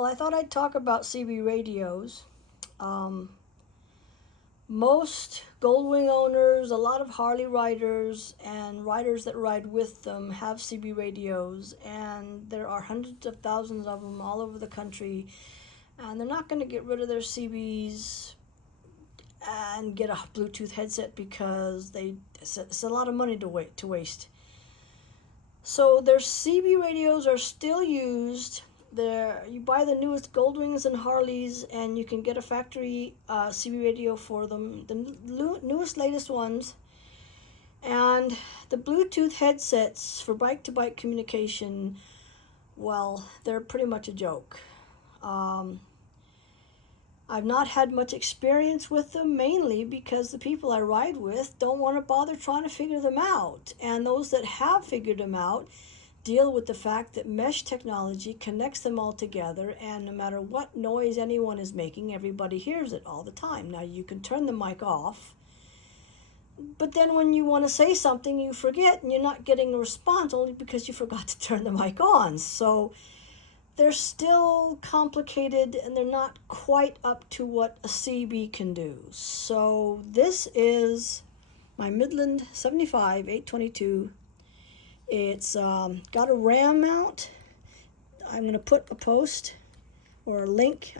Well, I thought I'd talk about CB radios. Um, Most Goldwing owners, a lot of Harley riders, and riders that ride with them have CB radios, and there are hundreds of thousands of them all over the country, and they're not going to get rid of their CBs and get a Bluetooth headset because it's a lot of money to waste. So their CB radios are still used. You buy the newest Goldwings and Harleys, and you can get a factory CB radio for them, the newest, latest ones. And the Bluetooth headsets for bike-to-bike communication, well, they're pretty much a joke. I've not had much experience with them, mainly because the people I ride with don't want to bother trying to figure them out. And those that have figured them out deal with the fact that mesh technology connects them all together, and no matter what noise anyone is making, everybody hears it all the time. Now, you can turn the mic off, but then when you want to say something, you forget, and you're not getting a response only because you forgot to turn the mic on. So they're still complicated, and they're not quite up to what a CB can do. So this is my Midland 75 822. It's got a RAM mount. I'm going to put a post, or a link,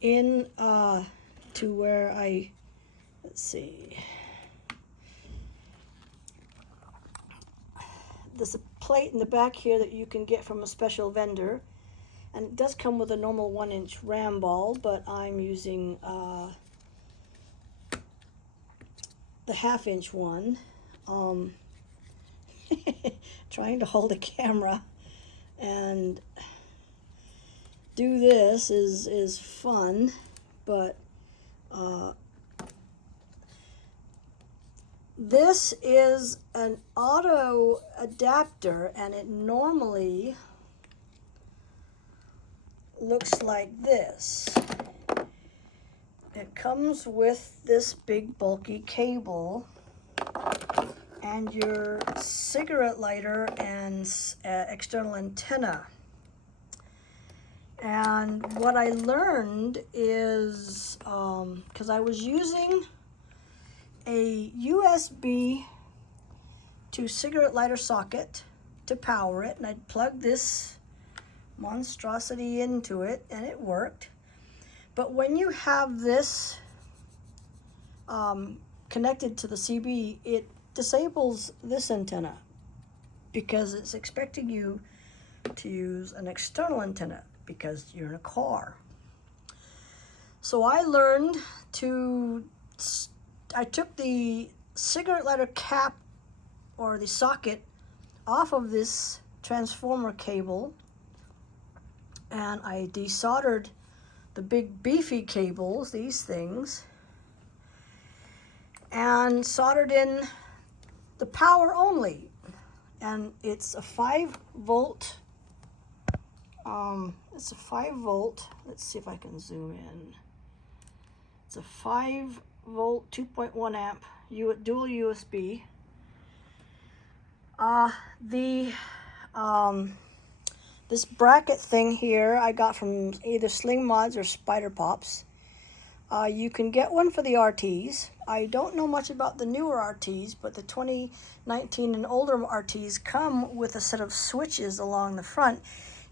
in to where let's see. There's a plate in the back here that you can get from a special vendor, and it does come with a normal 1-inch RAM ball, but I'm using the 1/2-inch one. Trying to hold a camera and do this is fun, but this is an auto adapter, and it normally looks like this. It comes with this big bulky cable and your cigarette lighter and external antenna. And what I learned is, because I was using a USB to cigarette lighter socket to power it, and I'd plug this monstrosity into it, and it worked. But when you have this connected to the CB, it disables this antenna because it's expecting you to use an external antenna because you're in a car. So I learned I took the cigarette lighter cap, or the socket, off of this transformer cable, and I desoldered the big beefy cables, these things, and soldered in the power only. And it's a 5-volt. It's a 5-volt. Let's see if I can zoom in. It's a 5-volt, 2.1 amp dual USB. This bracket thing here I got from either Sling Mods or Spyder Pops. You can get one for the RTs. I don't know much about the newer RTs, but the 2019 and older RTs come with a set of switches along the front.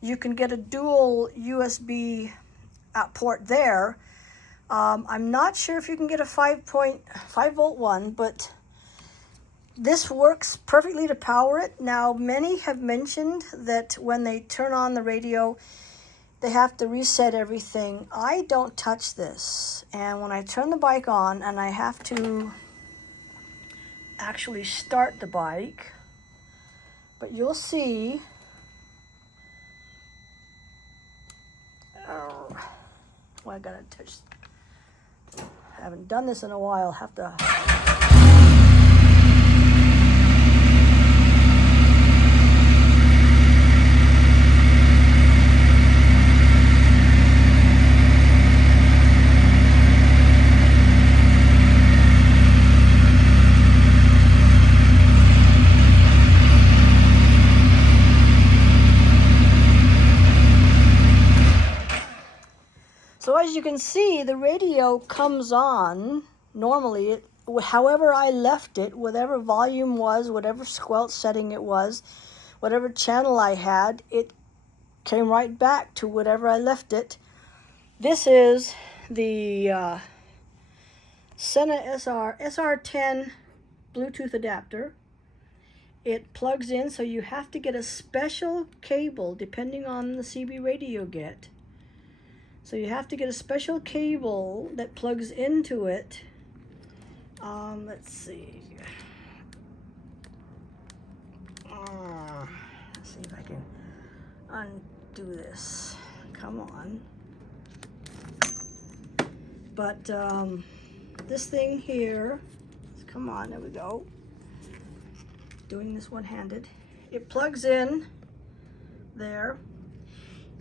You can get a dual USB port there. I'm not sure if you can get a 5.5-volt one, but this works perfectly to power it. Now, many have mentioned that when they turn on the radio, they have to reset everything. I don't touch this. And when I turn the bike on and I have to actually start the bike, but you'll see, well, I gotta touch, I haven't done this in a while, have to. as you can see, the radio comes on normally, however I left it, whatever volume was, whatever squelch setting it was, whatever channel I had, it came right back to whatever I left it. This is the Sena SR10 Bluetooth adapter. It plugs in, so you have to get a special cable depending on the CB radio you get. So you have to get a special cable that plugs into it. Let's see. Let's see if I can undo this. Come on. But this thing here, come on, there we go. Doing this one-handed. It plugs in there.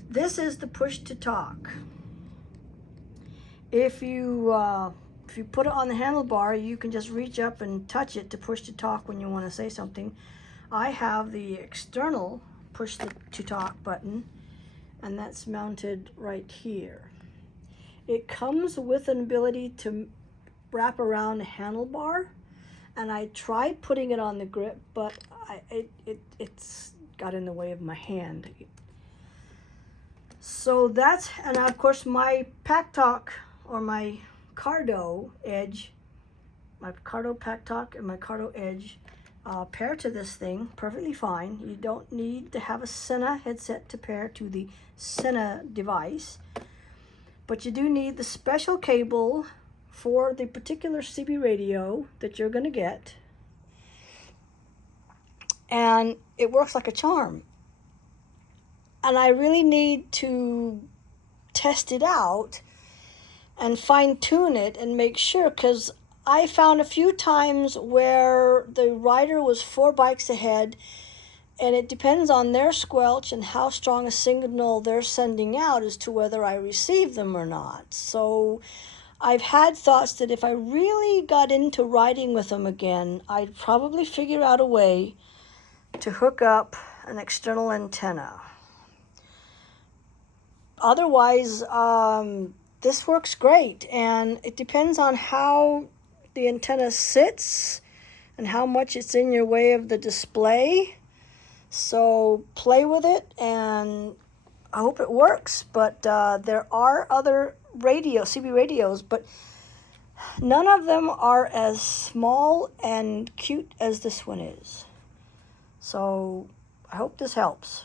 This is the push to talk. If you put it on the handlebar, you can just reach up and touch it to push to talk when you want to say something. I have the external push to talk button, and that's mounted right here. It comes with an ability to wrap around a handlebar, and I tried putting it on the grip, but it's got in the way of my hand. So that's, and of course my Pack Talk or my Cardo Edge, my Cardo Pack Talk and my Cardo Edge pair to this thing perfectly fine. You don't need to have a Sena headset to pair to the Sena device, but you do need the special cable for the particular CB radio that you're going to get, and it works like a charm. And I really need to test it out and fine-tune it and make sure, because I found a few times where the rider was 4 bikes ahead, and it depends on their squelch and how strong a signal they're sending out as to whether I receive them or not. So I've had thoughts that if I really got into riding with them again, I'd probably figure out a way to hook up an external antenna. Otherwise, this works great, and it depends on how the antenna sits and how much it's in your way of the display. So play with it, and I hope it works. But there are other CB radios, but none of them are as small and cute as this one is. So I hope this helps.